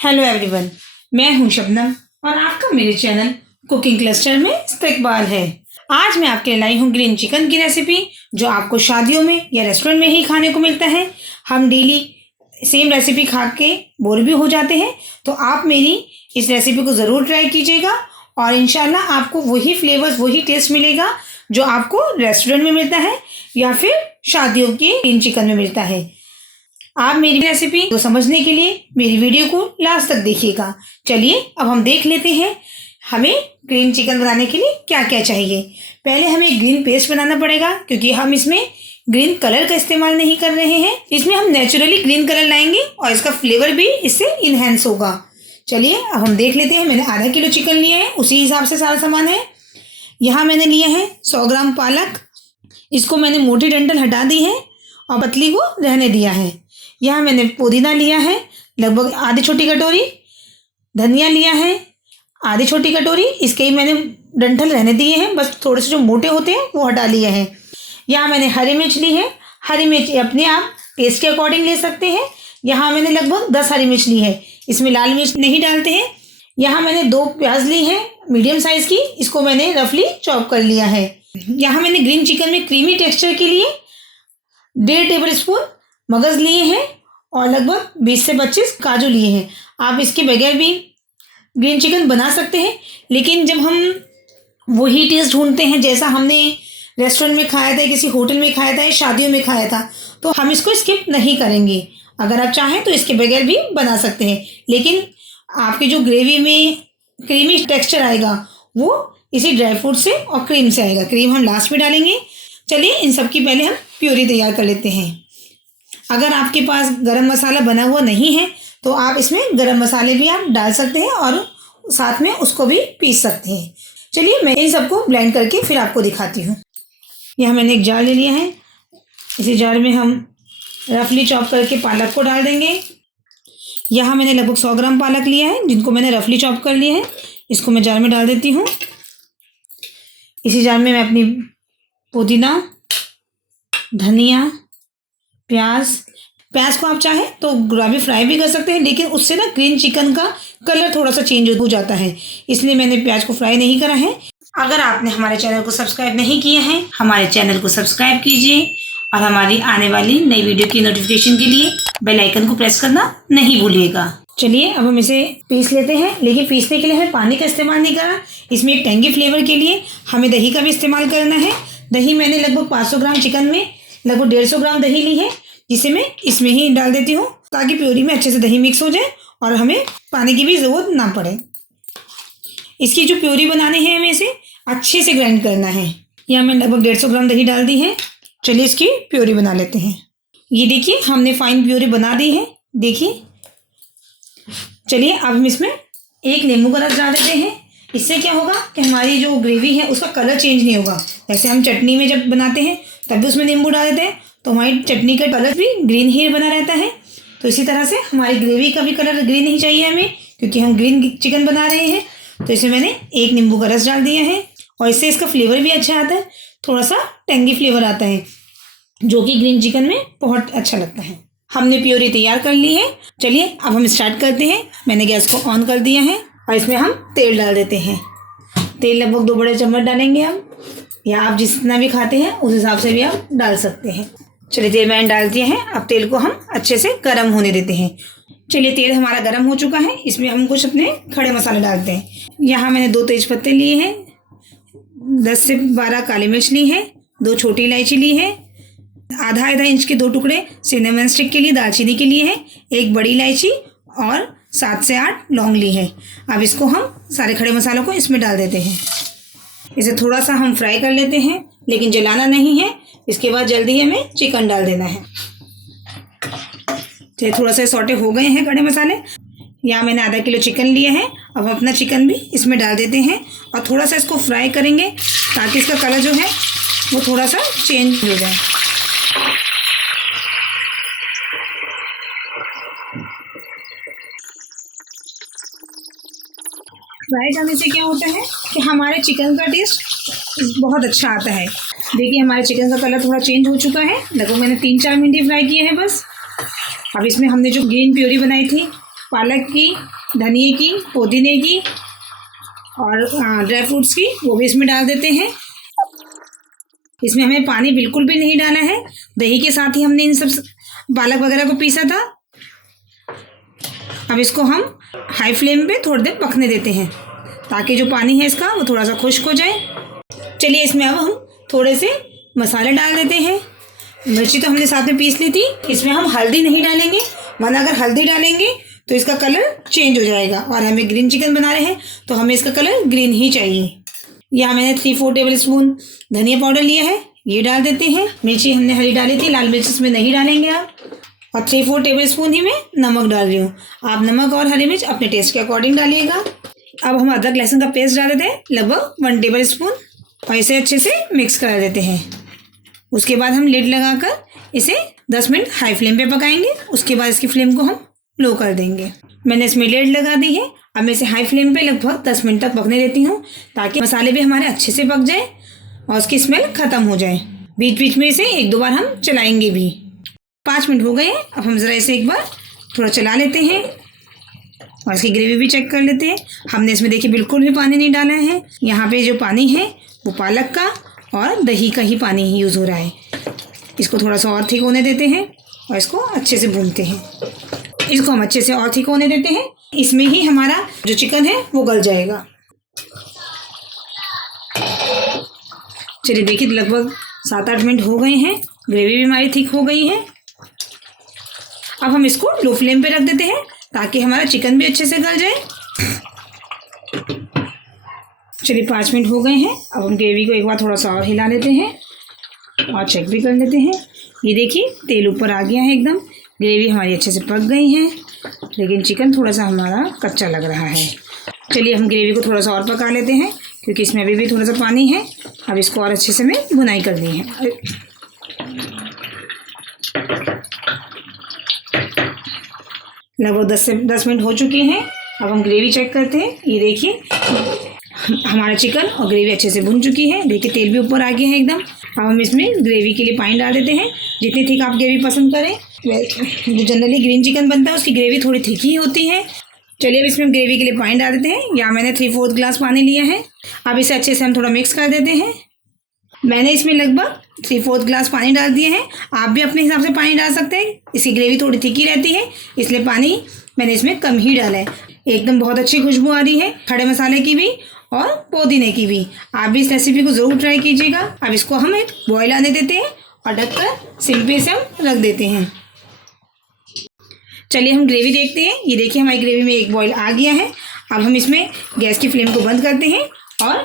Hello everyone, मैं हूं शबनम और आपका मेरे चैनल कुकिंग क्लस्टर में इस्तकबाल है। आज मैं आपके लिए लाई हूं ग्रीन चिकन की रेसिपी, जो आपको शादियों में या रेस्टोरेंट में ही खाने को मिलता है। हम डेली सेम रेसिपी खा के बोर भी हो जाते हैं, तो आप मेरी इस रेसिपी को ज़रूर ट्राई कीजिएगा और इंशाल्लाह आपको वही फ्लेवर्स, वही टेस्ट मिलेगा जो आपको रेस्टोरेंट में मिलता है या फिर शादियों के ग्रीन चिकन में मिलता है। आप मेरी रेसिपी को समझने के लिए मेरी वीडियो को लास्ट तक देखिएगा। चलिए अब हम देख लेते हैं हमें ग्रीन चिकन बनाने के लिए क्या क्या चाहिए। पहले हमें ग्रीन पेस्ट बनाना पड़ेगा, क्योंकि हम इसमें ग्रीन कलर का इस्तेमाल नहीं कर रहे हैं। इसमें हम नेचुरली ग्रीन कलर लाएंगे और इसका फ्लेवर भी इससे इन्हेंस होगा। चलिए अब हम देख लेते हैं। मैंने आधा किलो चिकन लिया है, उसी हिसाब से सारा सामान है। यहाँ मैंने लिया है 100 ग्राम पालक। इसको मैंने मोटी डंठल हटा दी है और पतली को रहने दिया है। यहाँ मैंने पुदीना लिया है लगभग आधी छोटी कटोरी। धनिया लिया है आधी छोटी कटोरी, इसके ही मैंने डंठल रहने दिए हैं, बस थोड़े से जो मोटे होते हैं वो हटा लिए हैं। यहाँ मैंने हरी मिर्च ली है। हरी मिर्च अपने आप टेस्ट के अकॉर्डिंग ले सकते हैं। यहाँ मैंने लगभग 10 हरी मिर्च ली है, इसमें लाल मिर्च नहीं डालते हैं। यहाँ मैंने 2 प्याज ली है मीडियम साइज़ की, इसको मैंने रफली चॉप कर लिया है। यहाँ मैंने ग्रीन चिकन में क्रीमी टेक्सचर के लिए 1.5 टेबल स्पून मगज़ लिए हैं और लगभग 20 से 25 काजू लिए हैं। आप इसके बगैर भी ग्रीन चिकन बना सकते हैं, लेकिन जब हम वही टेस्ट ढूंढते हैं जैसा हमने रेस्टोरेंट में खाया था, किसी होटल में खाया था या शादियों में खाया था, तो हम इसको स्किप नहीं करेंगे। अगर आप चाहें तो इसके बगैर भी बना सकते हैं, लेकिन आपकी जो ग्रेवी में क्रीमी टेक्स्चर आएगा वो इसी ड्राई फ्रूट से और क्रीम से आएगा। क्रीम हम लास्ट में डालेंगे। चलिए इन सब की पहले हम प्यूरी तैयार कर लेते हैं। अगर आपके पास गरम मसाला बना हुआ नहीं है तो आप इसमें गरम मसाले भी आप डाल सकते हैं और साथ में उसको भी पीस सकते हैं। चलिए मैं इन सबको ब्लेंड करके फिर आपको दिखाती हूँ। यहाँ मैंने एक जार ले लिया है। इसी जार में हम रफली चॉप करके पालक को डाल देंगे। यहाँ मैंने लगभग 100 ग्राम पालक लिया है, जिनको मैंने रफली चॉप कर लिया है। इसको मैं जार में डाल देती हूँ। इसी जार में मैं अपनी पुदीना, धनिया, प्याज को आप चाहें तो गुलाबी फ्राई भी कर सकते हैं, लेकिन उससे ना ग्रीन चिकन का कलर थोड़ा सा चेंज हो जाता है, इसलिए मैंने प्याज को फ्राई नहीं करा है। अगर आपने हमारे चैनल को सब्सक्राइब नहीं किया है, हमारे चैनल को सब्सक्राइब कीजिए और हमारी आने वाली नई वीडियो की नोटिफिकेशन के लिए बेल आइकन को प्रेस करना नहीं भूलिएगा। चलिए अब हम इसे पीस लेते हैं, लेकिन पीसने के लिए हमें पानी का इस्तेमाल नहीं करना। इसमें एक टेंगी फ्लेवर के लिए हमें दही का भी इस्तेमाल करना है। दही मैंने लगभग 500 ग्राम चिकन में लगभग 150 ग्राम दही ली है, जिसे मैं इसमें ही डाल देती हूँ, ताकि प्योरी में अच्छे से दही मिक्स हो जाए और हमें पानी की भी ज़रूरत ना पड़े। इसकी जो प्योरी बनाने हैं हमें इसे अच्छे से ग्राइंड करना है। यहाँ मैं लगभग 150 ग्राम दही डाल दी है। चलिए इसकी प्योरी बना लेते हैं। ये देखिए हमने फाइन प्योरी बना दी है, देखिए। चलिए अब हम इसमें 1 नींबू का रस डाल देते हैं। इससे क्या होगा कि हमारी जो ग्रेवी है उसका कलर चेंज नहीं होगा। वैसे हम चटनी में जब बनाते हैं तब भी उसमें नींबू डाल देते हैं, तो हमारी चटनी का कलर भी ग्रीन ही बना रहता है। तो इसी तरह से हमारी ग्रेवी का भी कलर ग्रीन ही चाहिए हमें, क्योंकि हम ग्रीन चिकन बना रहे हैं। तो इसमें मैंने 1 नींबू का रस डाल दिया है और इससे इसका फ्लेवर भी अच्छा आता है, थोड़ा सा टेंगी फ्लेवर आता है, जो कि ग्रीन चिकन में बहुत अच्छा लगता है। हमने प्योरी तैयार कर ली है। चलिए अब हम स्टार्ट करते हैं। मैंने गैस को ऑन कर दिया है और इसमें हम तेल डाल देते हैं। तेल लगभग 2 बड़े चम्मच डालेंगे हम, या आप जितना भी खाते हैं उस हिसाब से भी आप डाल सकते हैं। चलिए तेल मैंने डाल दिया है। अब तेल को हम अच्छे से गर्म होने देते हैं। चलिए तेल हमारा गर्म हो चुका है, इसमें हम कुछ अपने खड़े मसाले डालते हैं। यहाँ मैंने 2 तेज पत्ते लिए हैं, 10 से 12 काली मिर्च ली है, 2 छोटी इलायची ली है, आधा इंच के 2 टुकड़े सिनेमन स्टिक के लिए दालचीनी के लिए है, 1 बड़ी इलायची और 7 से 8 लौंग ली है। अब इसको हम सारे खड़े मसालों को इसमें डाल देते हैं। इसे थोड़ा सा हम फ्राई कर लेते हैं, लेकिन जलाना नहीं है। इसके बाद जल्दी हमें चिकन डाल देना है। चलिए थोड़ा सा सौटे हो गए हैं खड़े मसाले। यहाँ मैंने आधा किलो चिकन लिया है। अब अपना चिकन भी इसमें डाल देते हैं और थोड़ा सा इसको फ्राई करेंगे, ताकि इसका कलर जो है वो थोड़ा सा चेंज हो जाए। फ्राई करने से क्या होता है कि हमारे चिकन का टेस्ट बहुत अच्छा आता है। देखिए हमारे चिकन का कलर थोड़ा चेंज हो चुका है, लगभग मैंने 3-4 मिनट ही फ्राई किए हैं बस। अब इसमें हमने जो ग्रीन प्यूरी बनाई थी पालक की, धनिए की, पुदीने की और ड्राई फ्रूट्स की, वो भी इसमें डाल देते हैं। इसमें हमें पानी बिल्कुल भी नहीं डालना है, दही के साथ ही हमने इन सब पालक वगैरह को पीसा था। अब इसको हम हाई फ्लेम पे थोड़ी देर पकने देते हैं ताकि जो पानी है इसका वो थोड़ा सा खुश्क हो जाए। चलिए इसमें अब हम थोड़े से मसाले डाल देते हैं। मिर्ची तो हमने साथ में पीस ली थी। इसमें हम हल्दी नहीं डालेंगे, वरना अगर हल्दी डालेंगे तो इसका कलर चेंज हो जाएगा, और हमें ग्रीन चिकन बना रहे हैं तो हमें इसका कलर ग्रीन ही चाहिए। यहाँ मैंने 3-4 टेबल स्पून धनिया पाउडर लिया है, ये डाल देते हैं। मिर्ची हमने हरी डाली थी, लाल मिर्च इसमें नहीं डालेंगे आप। और 3-4 टेबल स्पून ही मैं नमक डाल रही हूँ। आप नमक और हरी मिर्च अपने टेस्ट के अकॉर्डिंग डालिएगा। अब हम अदरक लहसुन का पेस्ट डाल देते हैं, लगभग 1 टेबल स्पून, और इसे अच्छे से मिक्स कर देते हैं। उसके बाद हम लिड लगाकर इसे 10 मिनट हाई फ्लेम पे पकाएंगे। उसके बाद इसकी फ्लेम को हम लो कर देंगे। मैंने इसमें लिड लगा दी है। अब मैं इसे हाई फ्लेम पे लगभग 10 मिनट तक पकने देती हूँ ताकि मसाले भी हमारे अच्छे से पक जाए और उसकी स्मेल ख़त्म हो जाए। बीच बीच में इसे 1-2 बार हम चलाएंगे भी। 5 मिनट हो गए। अब हम ज़रा इसे एक बार थोड़ा चला लेते हैं और इसकी ग्रेवी भी चेक कर लेते हैं। हमने इसमें देखिए बिल्कुल भी पानी नहीं डाला है। यहाँ पे जो पानी है वो पालक का और दही का ही पानी ही यूज़ हो रहा है। इसको थोड़ा सा और थिक होने देते हैं और इसको अच्छे से भूनते हैं। इसको हम अच्छे से और थिक होने देते हैं। इसमें ही हमारा जो चिकन है वो गल जाएगा। चलिए देखिए लगभग 7-8 मिनट हो गए हैं, ग्रेवी भी हमारी थिक हो गई है। अब हम इसको लो फ्लेम पे रख देते हैं ताकि हमारा चिकन भी अच्छे से गल जाए। चलिए 5 मिनट हो गए हैं। अब हम ग्रेवी को एक बार थोड़ा सा और हिला लेते हैं और चेक भी कर लेते हैं। ये देखिए तेल ऊपर आ गया है एकदम। ग्रेवी हमारी अच्छे से पक गई है, लेकिन चिकन थोड़ा सा हमारा कच्चा लग रहा है। चलिए हम ग्रेवी को थोड़ा सा और पका लेते हैं क्योंकि इसमें अभी भी थोड़ा सा पानी है। अब इसको और अच्छे से हमें भुनाई करनी है। लगभग 10 मिनट हो चुके हैं। अब हम ग्रेवी चेक करते हैं। ये देखिए हमारा चिकन और ग्रेवी अच्छे से भुन चुकी है। देखिए तेल भी ऊपर आ गया है एकदम। अब हम इसमें ग्रेवी के लिए पानी डाल देते हैं। जितनी थिक आप ग्रेवी पसंद करें, जो जनरली ग्रीन चिकन बनता है उसकी ग्रेवी थोड़ी थिक ही होती है। चलिए अब इसमें ग्रेवी के लिए पानी डाल देते हैं। यहाँ मैंने 3/4 ग्लास पानी लिया है। अब इसे अच्छे से हम थोड़ा मिक्स कर देते हैं। मैंने इसमें लगभग 3/4 ग्लास पानी डाल दिए हैं। आप भी अपने हिसाब से पानी डाल सकते हैं। इसकी ग्रेवी थोड़ी थिक ही रहती है, इसलिए पानी मैंने इसमें कम ही डाला है। एकदम बहुत अच्छी खुशबू आ रही है खड़े मसाले की भी और पुदीने की भी। आप भी इस रेसिपी को ज़रूर ट्राई कीजिएगा। अब इसको हम एक बॉयल आने देते हैं और ढककर सिम पे से हम रख देते हैं। चलिए हम ग्रेवी देखते हैं। ये देखिए हमारी ग्रेवी में एक बॉयल आ गया है। अब हम इसमें गैस की फ्लेम को बंद करते हैं और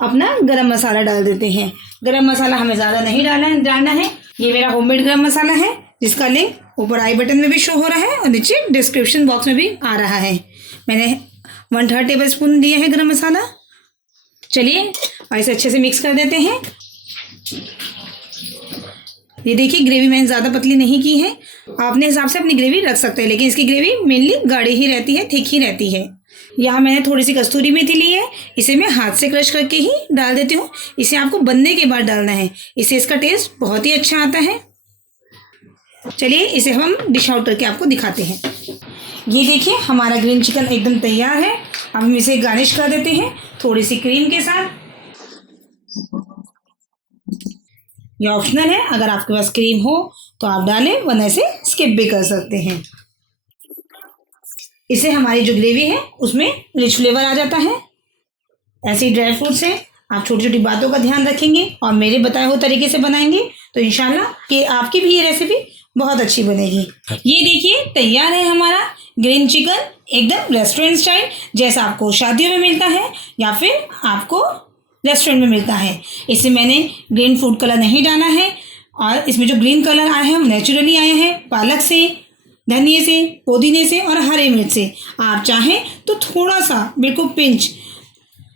अपना गरम मसाला डाल देते हैं। गरम मसाला हमें ज़्यादा नहीं डालना है। ये मेरा होममेड गरम मसाला है जिसका लिंक ऊपर आई बटन में भी शो हो रहा है और नीचे डिस्क्रिप्शन बॉक्स में भी आ रहा है। मैंने 1/3 टेबल स्पून दिया है गरम मसाला। चलिए और इसे अच्छे से मिक्स कर देते हैं। ये देखिए ग्रेवी मैंने ज़्यादा पतली नहीं की है। आप अपने हिसाब से अपनी ग्रेवी रख सकते हैं, लेकिन इसकी ग्रेवी मेनली गाढ़ी ही रहती है, थिक ही रहती है। यहाँ मैंने थोड़ी सी कस्तूरी मेथी ली है। इसे मैं हाथ से क्रश करके ही डाल देती हूँ। इसे आपको बनने के बाद डालना है, इससे इसका टेस्ट बहुत ही अच्छा आता है। चलिए इसे हम डिश आउट करके आपको दिखाते हैं। ये देखिए हमारा ग्रीन चिकन एकदम तैयार है। अब हम इसे गार्निश कर देते हैं थोड़ी सी क्रीम के साथ। ये ऑप्शनल है, अगर आपके पास क्रीम हो तो आप डालें, वरना इसे स्किप भी कर सकते हैं। इससे हमारी जो ग्रेवी है उसमें रिच फ्लेवर आ जाता है। ऐसे ही ड्राई फ्रूट्स हैं, आप छोटी छोटी बातों का ध्यान रखेंगे और मेरे बताए हुए तरीके से बनाएंगे तो इंशाल्लाह कि आपकी भी ये रेसिपी बहुत अच्छी बनेगी। ये देखिए तैयार है हमारा ग्रीन चिकन, एकदम रेस्टोरेंट स्टाइल, जैसा आपको शादियों में मिलता है या फिर आपको रेस्टोरेंट में मिलता है। इसमें मैंने ग्रीन फूड कलर नहीं डाला है और इसमें जो ग्रीन कलर आए हैं वो नेचुरली आए हैं पालक से, धनिए से, पुदीने से और हरे मिर्च से। आप चाहें तो थोड़ा सा बिल्कुल पिंच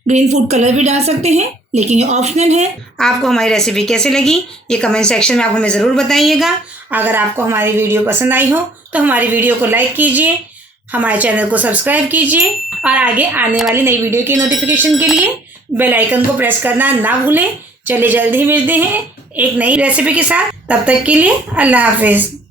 ग्रीन फूड कलर भी डाल सकते हैं, लेकिन ये ऑप्शनल है। आपको हमारी रेसिपी कैसे लगी ये कमेंट सेक्शन में आप हमें ज़रूर बताइएगा। अगर आपको हमारी वीडियो पसंद आई हो तो हमारी वीडियो को लाइक कीजिए, हमारे चैनल को सब्सक्राइब कीजिए और आगे आने वाली नई वीडियो की नोटिफिकेशन के लिए बेल आइकन को प्रेस करना ना भूलें। चलिए जल्द ही मिलते हैं एक नई रेसिपी के साथ। तब तक के लिए अल्लाह हाफिज़।